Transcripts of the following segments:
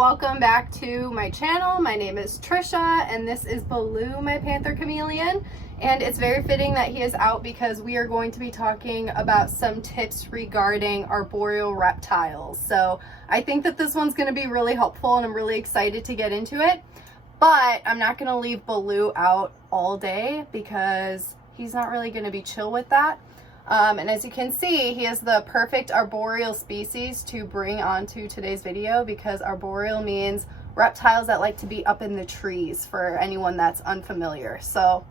welcome back to my channel. My name is Trisha and this is Baloo, my panther chameleon, and it's very fitting that he is out because we are going to be talking about some tips regarding arboreal reptiles. So I think that this one's going to be really helpful and I'm really excited to get into it, but I'm not going to leave Baloo out all day because he's not really going to be chill with that. And as you can see, he is the perfect arboreal species to bring onto today's video because arboreal means reptiles that like to be up in the trees, for anyone that's unfamiliar. So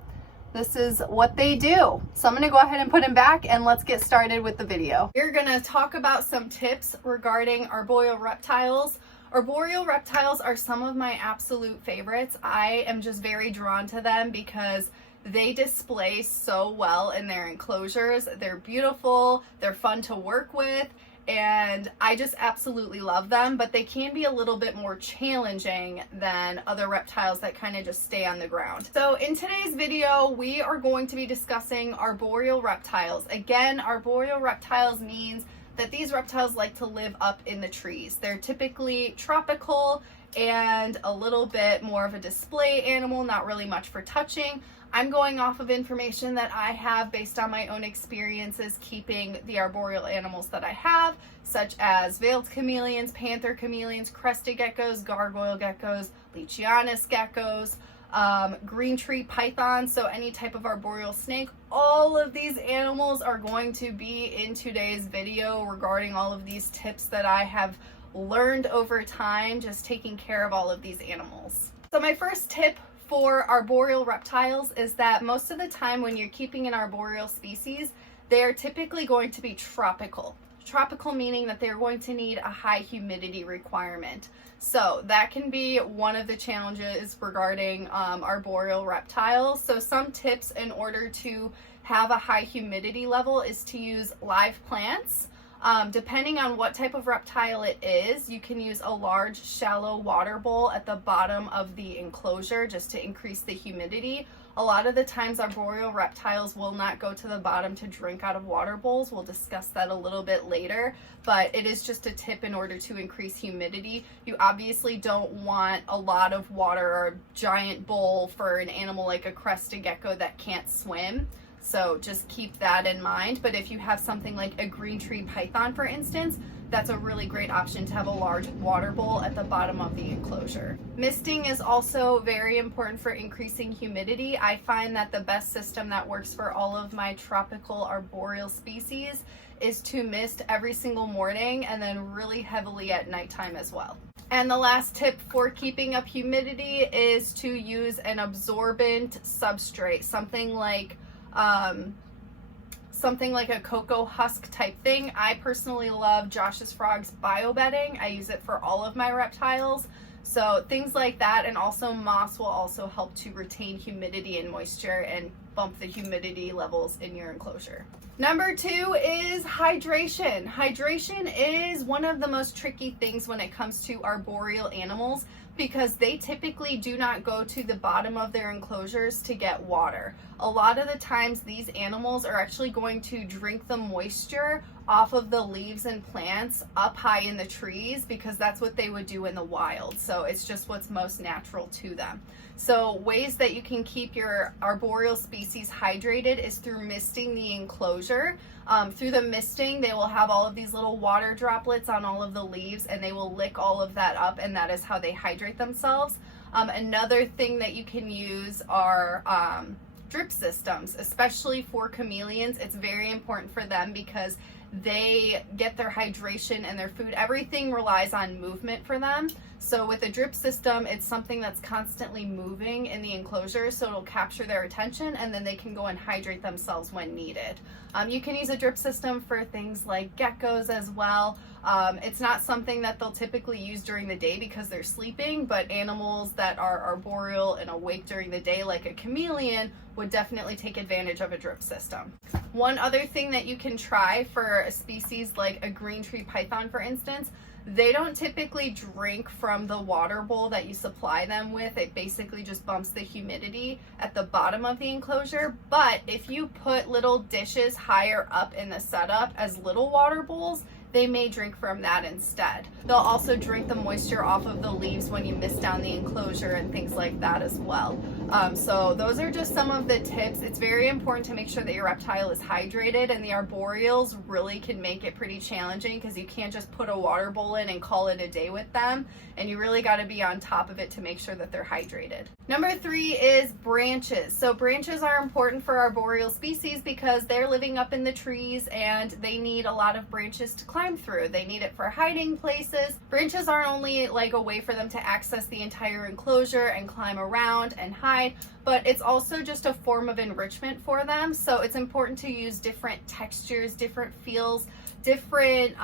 this is what they do. So I'm going to go ahead and put him back and let's get started with the video. We're going to talk about some tips regarding arboreal reptiles. Arboreal reptiles are some of my absolute favorites. I am just very drawn to them because they display so well in their enclosures. They're beautiful, they're fun to work with, and I just absolutely love them, but they can be a little bit more challenging than other reptiles that kind of just stay on the ground. So in today's video, we are going to be discussing arboreal reptiles. Again, arboreal reptiles means that these reptiles like to live up in the trees. They're typically tropical and a little bit more of a display animal, not really much for touching. I'm going off of information that I have based on my own experiences keeping the arboreal animals that I have, such as veiled chameleons, panther chameleons, crested geckos, gargoyle geckos, leachianus geckos, green tree pythons, so any type of arboreal snake. All of these animals are going to be in today's video regarding all of these tips that I have learned over time just taking care of all of these animals. So my first tip for arboreal reptiles is that most of the time when you're keeping an arboreal species, they're typically going to be tropical. Tropical meaning that they're going to need a high humidity requirement. So that can be one of the challenges regarding arboreal reptiles. So some tips in order to have a high humidity level is to use live plants. Depending on what type of reptile it is, you can use a large shallow water bowl at the bottom of the enclosure just to increase the humidity. A lot of the times arboreal reptiles will not go to the bottom to drink out of water bowls. We'll discuss that a little bit later, but it is just a tip in order to increase humidity. You obviously don't want a lot of water or a giant bowl for an animal like a crested gecko that can't swim. So just keep that in mind. But if you have something like a green tree python, for instance, that's a really great option to have a large water bowl at the bottom of the enclosure. Misting is also very important for increasing humidity. I find that the best system that works for all of my tropical arboreal species is to mist every single morning and then really heavily at nighttime as well. And the last tip for keeping up humidity is to use an absorbent substrate, something like a cocoa husk type thing. I personally love Josh's Frog's biobedding. I use it for all of my reptiles. So things like that, and also moss will also help to retain humidity and moisture and bump the humidity levels in your enclosure. Number 2 is hydration. Hydration is one of the most tricky things when it comes to arboreal animals because they typically do not go to the bottom of their enclosures to get water. A lot of the times these animals are actually going to drink the moisture off of the leaves and plants up high in the trees because that's what they would do in the wild. So it's just what's most natural to them. So ways that you can keep your arboreal species hydrated is through misting the enclosure. Through the misting, they will have all of these little water droplets on all of the leaves and they will lick all of that up, and that is how they hydrate themselves. Another thing that you can use are drip systems, especially for chameleons. It's very important for them because they get their hydration and their food. Everything relies on movement for them. So with a drip system, it's something that's constantly moving in the enclosure, so it'll capture their attention and then they can go and hydrate themselves when needed. You can use a drip system for things like geckos as well. It's not something that they'll typically use during the day because they're sleeping, but animals that are arboreal and awake during the day, like a chameleon, would definitely take advantage of a drip system. One other thing that you can try for a species like a green tree python, for instance, they don't typically drink from the water bowl that you supply them with. It basically just bumps the humidity at the bottom of the enclosure. But if you put little dishes higher up in the setup as little water bowls, they may drink from that instead. They'll also drink the moisture off of the leaves when you mist down the enclosure and things like that as well. So those are just some of the tips. It's very important to make sure that your reptile is hydrated, and the arboreals really can make it pretty challenging because you can't just put a water bowl in and call it a day with them, and you really got to be on top of it to make sure that they're hydrated. Number 3 is branches. So branches are important for arboreal species because they're living up in the trees and they need a lot of branches to climb through. They need it for hiding places. Branches aren't only like a way for them to access the entire enclosure and climb around and hide, but it's also just a form of enrichment for them. So it's important to use different textures, different feels, different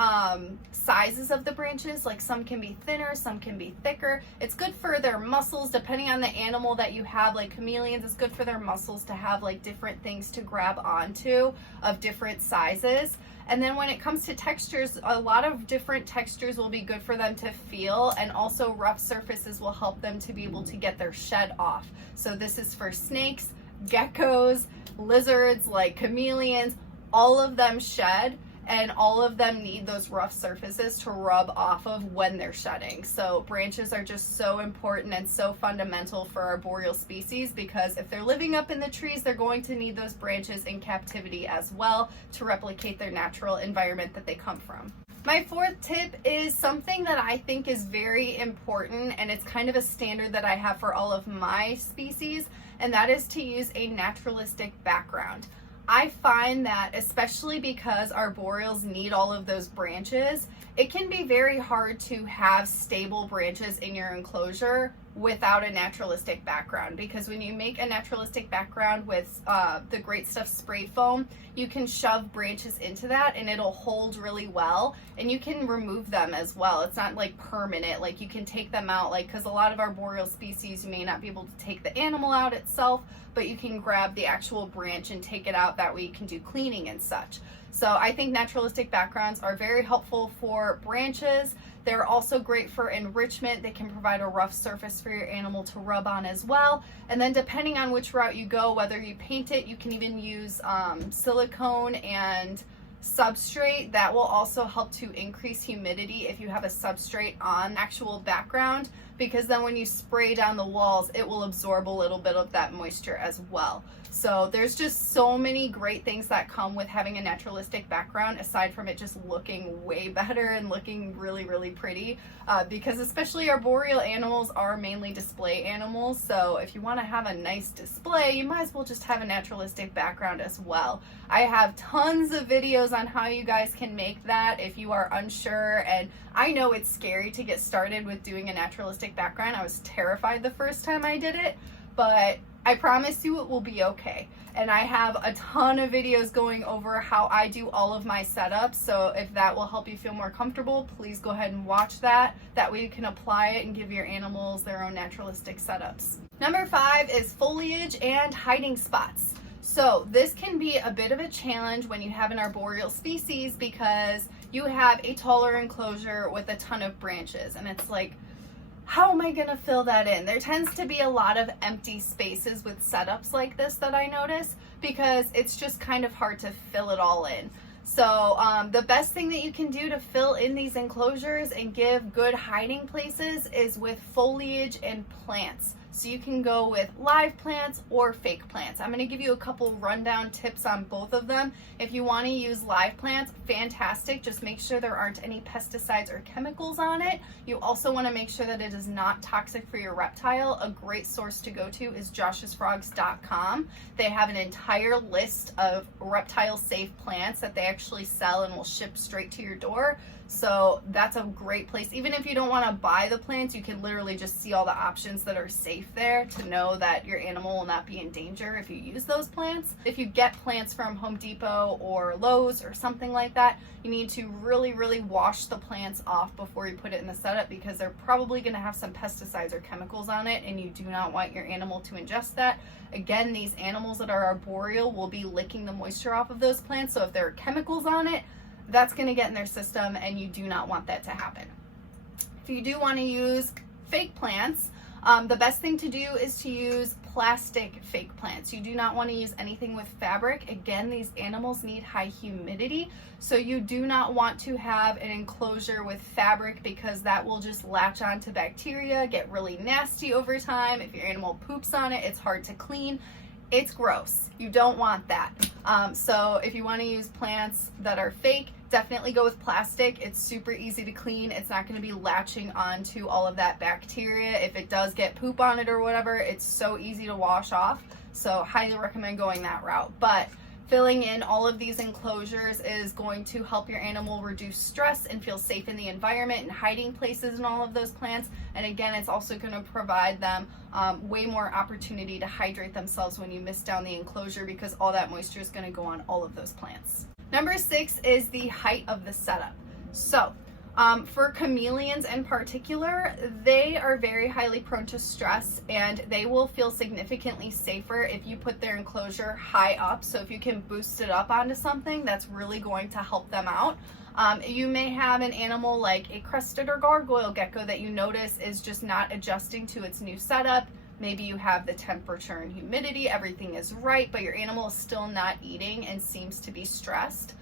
sizes of the branches. Like some can be thinner, some can be thicker. It's good for their muscles depending on the animal that you have. Like chameleons, it's good for their muscles to have like different things to grab onto of different sizes. And then when it comes to textures, a lot of different textures will be good for them to feel, and also rough surfaces will help them to be able to get their shed off. So this is for snakes, geckos, lizards like chameleons. All of them shed, and all of them need those rough surfaces to rub off of when they're shedding. So branches are just so important and so fundamental for arboreal species, because if they're living up in the trees, they're going to need those branches in captivity as well to replicate their natural environment that they come from. My 4th tip is something that I think is very important, and it's kind of a standard that I have for all of my species, and that is to use a naturalistic background. I find that, especially because arboreals need all of those branches, it can be very hard to have stable branches in your enclosure without a naturalistic background, because when you make a naturalistic background with the Great Stuff spray foam, you can shove branches into that and it'll hold really well, and you can remove them as well. It's not like permanent, like you can take them out, like, because a lot of arboreal species you may not be able to take the animal out itself, but you can grab the actual branch and take it out. That way you can do cleaning and such. So I think naturalistic backgrounds are very helpful for branches. They're also great for enrichment. They can provide a rough surface for your animal to rub on as well. And then depending on which route you go, whether you paint it, you can even use silicone and substrate. That will also help to increase humidity if you have a substrate on actual background, because then when you spray down the walls, it will absorb a little bit of that moisture as well. So there's just so many great things that come with having a naturalistic background, aside from it just looking way better and looking really, really pretty, because especially arboreal animals are mainly display animals. So if you want to have a nice display, you might as well just have a naturalistic background as well. I have tons of videos on how you guys can make that if you are unsure, and I know it's scary to get started with doing a naturalistic background. I was terrified the first time I did it, but I promise you it will be okay. And I have a ton of videos going over how I do all of my setups, so if that will help you feel more comfortable, please go ahead and watch that. That way you can apply it and give your animals their own naturalistic setups. Number 5 is foliage and hiding spots. So this can be a bit of a challenge when you have an arboreal species, because you have a taller enclosure with a ton of branches, and it's like, how am I going to fill that in? There tends to be a lot of empty spaces with setups like this that I notice, because it's just kind of hard to fill it all in. So the best thing that you can do to fill in these enclosures and give good hiding places is with foliage and plants. So you can go with live plants or fake plants. I'm going to give you a couple rundown tips on both of them. If you want to use live plants, fantastic. Just make sure there aren't any pesticides or chemicals on it. You also want to make sure that it is not toxic for your reptile. A great source to go to is joshsfrogs.com. They have an entire list of reptile safe plants that they actually sell and will ship straight to your door. So that's a great place. Even if you don't want to buy the plants, you can literally just see all the options that are safe there to know that your animal will not be in danger if you use those plants. If you get plants from Home Depot or Lowe's or something like that, you need to really, really wash the plants off before you put it in the setup, because they're probably going to have some pesticides or chemicals on it, and you do not want your animal to ingest that. Again, these animals that are arboreal will be licking the moisture off of those plants, so if there are chemicals on it, that's going to get in their system, and you do not want that to happen. If you do want to use fake plants, the best thing to do is to use plastic fake plants. You do not want to use anything with fabric. Again, these animals need high humidity, so you do not want to have an enclosure with fabric because that will just latch on to bacteria, get really nasty over time. If your animal poops on it, it's hard to clean. It's gross. You don't want that. So if you want to use plants that are fake, definitely go with plastic. It's super easy to clean. It's not going to be latching onto all of that bacteria. If it does get poop on it or whatever, it's so easy to wash off. So highly recommend going that route. But filling in all of these enclosures is going to help your animal reduce stress and feel safe in the environment and hiding places in all of those plants. And again, it's also going to provide them way more opportunity to hydrate themselves when you mist down the enclosure, because all that moisture is going to go on all of those plants. Number 6 is the height of the setup. So for chameleons in particular, they are very highly prone to stress, and they will feel significantly safer if you put their enclosure high up. So if you can boost it up onto something, that's really going to help them out. You may have an animal like a crested or gargoyle gecko that you notice is just not adjusting to its new setup. Maybe you have the temperature and humidity, everything is right, but your animal is still not eating and seems to be stressed.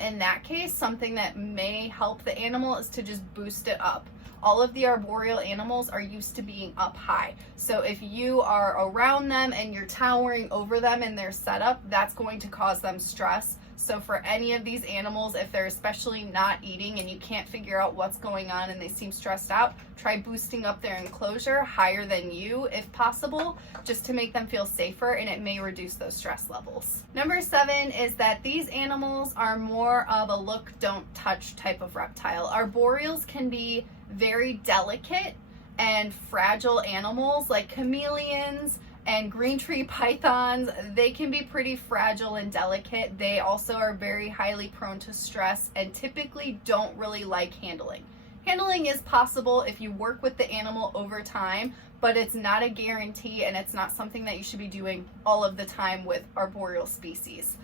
In that case, something that may help the animal is to just boost it up. All of the arboreal animals are used to being up high. So if you are around them and you're towering over them in their setup, that's going to cause them stress. So for any of these animals, if they're especially not eating and you can't figure out what's going on and they seem stressed out, try boosting up their enclosure higher than you if possible, just to make them feel safer, and it may reduce those stress levels. Number 7 is that these animals are more of a look, don't touch type of reptile. Arboreals can be very delicate and fragile animals like chameleons and green tree pythons. They can be pretty fragile and delicate. They also are very highly prone to stress and typically don't really like handling. Handling is possible if you work with the animal over time, but it's not a guarantee, and it's not something that you should be doing all of the time with arboreal species.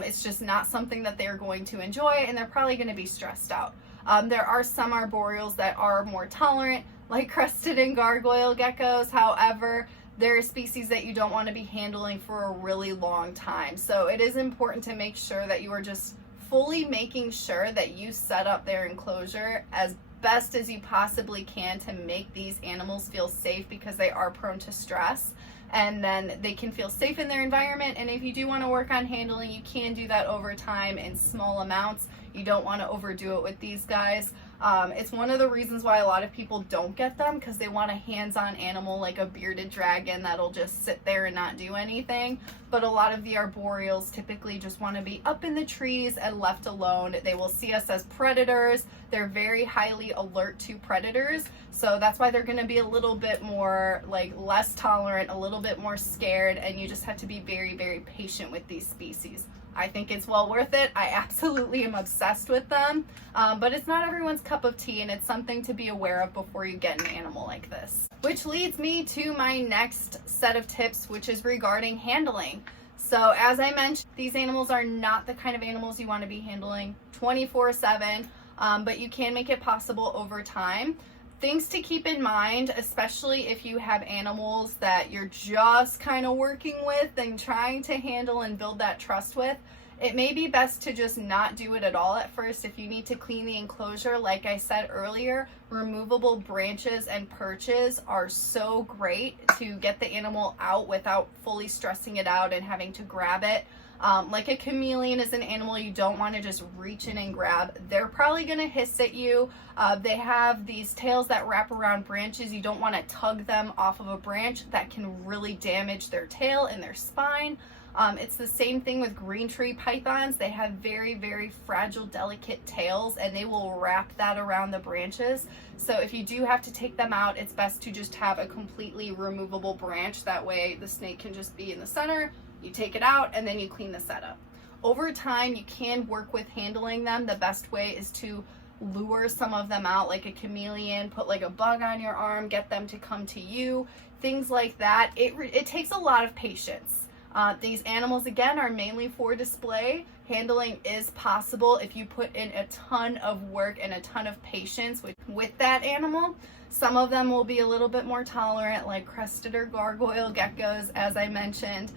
It's just not something that they're going to enjoy, and they're probably going to be stressed out. There are some arboreals that are more tolerant, like crested and gargoyle geckos. However, there are species that you don't want to be handling for a really long time. So it is important to make sure that you are just fully making sure that you set up their enclosure as best as you possibly can to make these animals feel safe, because they are prone to stress, and then they can feel safe in their environment. And if you do want to work on handling, you can do that over time in small amounts. You don't want to overdo it with these guys. It's one of the reasons why a lot of people don't get them, because they want a hands-on animal like a bearded dragon that'll just sit there and not do anything. But a lot of the arboreals typically just want to be up in the trees and left alone. They will see us as predators. They're very highly alert to predators, so that's why they're going to be a little bit more less tolerant, a little bit more scared, and you just have to be very, very patient with these species. I think it's well worth it. I absolutely am obsessed with them, but it's not everyone's cup of tea, and it's something to be aware of before you get an animal like this. Which leads me to my next set of tips, which is regarding handling. So as I mentioned, these animals are not the kind of animals you want to be handling 24/7, but you can make it possible over time. Things to keep in mind, especially if you have animals that you're just kind of working with and trying to handle and build that trust with, it may be best to just not do it at all at first. If you need to clean the enclosure, like I said earlier, removable branches and perches are so great to get the animal out without fully stressing it out and having to grab it. Like a chameleon is an animal you don't want to just reach in and grab. They're probably going to hiss at you. They have these tails that wrap around branches. You don't want to tug them off of a branch. That can really damage their tail and their spine. It's the same thing with green tree pythons. They have very, very fragile, delicate tails, and they will wrap that around the branches. So if you do have to take them out, it's best to just have a completely removable branch. That way the snake can just be in the center. You take it out and then you clean the setup. Over time, you can work with handling them. The best way is to lure some of them out, like a chameleon, put like a bug on your arm, get them to come to you, things like that. It takes a lot of patience. These animals, again, are mainly for display. Handling is possible if you put in a ton of work and a ton of patience with that animal. Some of them will be a little bit more tolerant, like crested or gargoyle geckos, as I mentioned.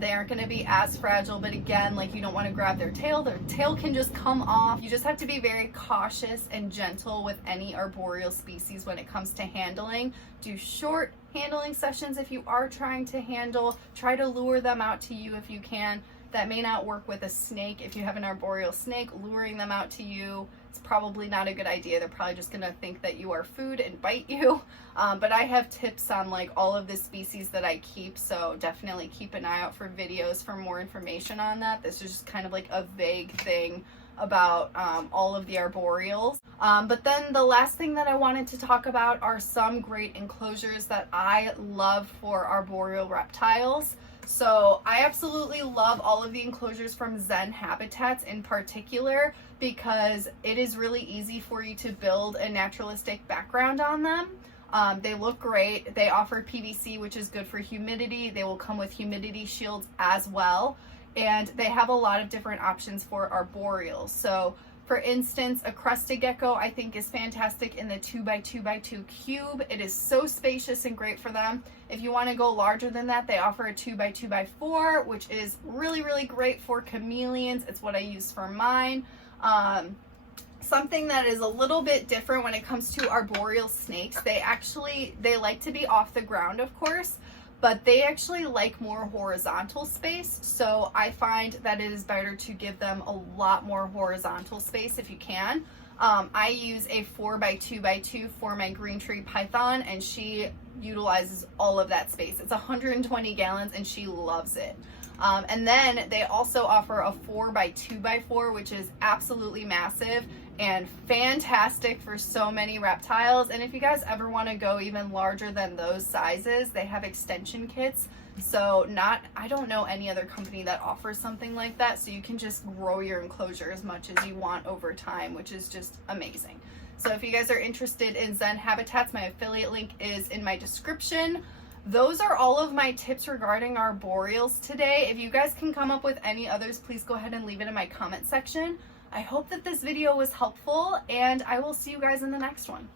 They aren't going to be as fragile, but again, like, you don't want to grab their tail. Their tail can just come off. You just have to be very cautious and gentle with any arboreal species when it comes to handling. Do short handling sessions if you are trying to handle. Try to lure them out to you if you can. That may not work with a snake. If you have an arboreal snake, luring them out to you, it's probably not a good idea. They're probably just gonna think that you are food and bite you. But I have tips on like all of the species that I keep, so definitely keep an eye out for videos for more information on that. This is just kind of like a vague thing about all of the arboreals. But then the last thing that I wanted to talk about are some great enclosures that I love for arboreal reptiles. So I absolutely love all of the enclosures from Zen Habitats in particular, because it is really easy for you to build a naturalistic background on them. They look great. They offer PVC, which is good for humidity. They will come with humidity shields as well. And they have a lot of different options for arboreals. So for instance, a crested gecko I think is fantastic in the 2x2x2 cube. It is so spacious and great for them. If you want to go larger than that, they offer a 2x2x4, which is really, really great for chameleons. It's what I use for mine. Something that is a little bit different when it comes to arboreal snakes, they like to be off the ground, of course, but they actually like more horizontal space. So I find that it is better to give them a lot more horizontal space if you can. I use a 4x2x2 for my green tree python, and she utilizes all of that space. It's 120 gallons and she loves it. And then they also offer a 4x2x4, which is absolutely massive and fantastic for so many reptiles. And if you guys ever want to go even larger than those sizes, they have extension kits. So I don't know any other company that offers something like that. So you can just grow your enclosure as much as you want over time, which is just amazing. So if you guys are interested in Zen Habitats, my affiliate link is in my description. Those are all of my tips regarding arboreals today. If you guys can come up with any others, please go ahead and leave it in my comment section. I hope that this video was helpful, and I will see you guys in the next one.